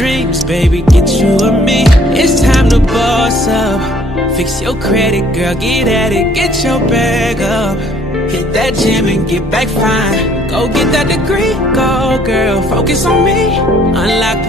dreams, baby, get you and me. It's time to boss up. Fix your credit, girl, get at it, get your bag up. Hit that gym and get back fine. Go get that degree, go girl, focus on me. Unlock